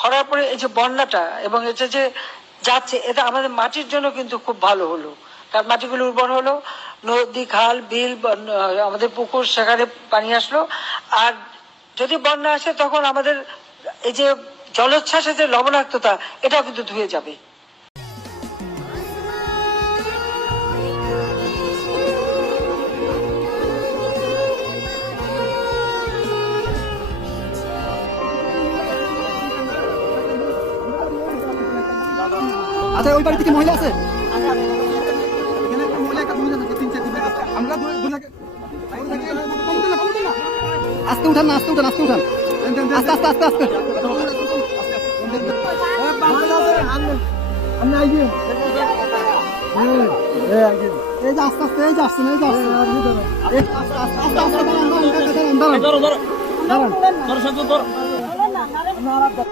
খরার পরে এই যে বন্যাটা এবং এটা যে যাচ্ছে, এটা আমাদের মাটির জন্য কিন্তু খুব ভালো হলো, কারণ মাটিগুলো উর্বর হলো, নদী খাল বিল আমাদের পুকুর সেখানে পানি আসলো। আর যদি বন্যা আসে তখন আমাদের এই যে জলোচ্ছ্বাসের যে লবণাক্ততা, এটাও কিন্তু ধুয়ে যাবে। আচ্ছা, ওই বাড়িতে কি মহিলা আছে? আস্তে উঠান না, আস্তে উঠান, আস্তে উঠান, আস্তে আস্তে আস্তে আস্তে। এই যে আস্তে আস্তে, এই যে আসছেন, এই যে আসছেন, আস্তে আস্তে আস্তে, দাঁড়ান দাঁড়ান দাঁড়ান দাঁড়ান দাঁড়ান।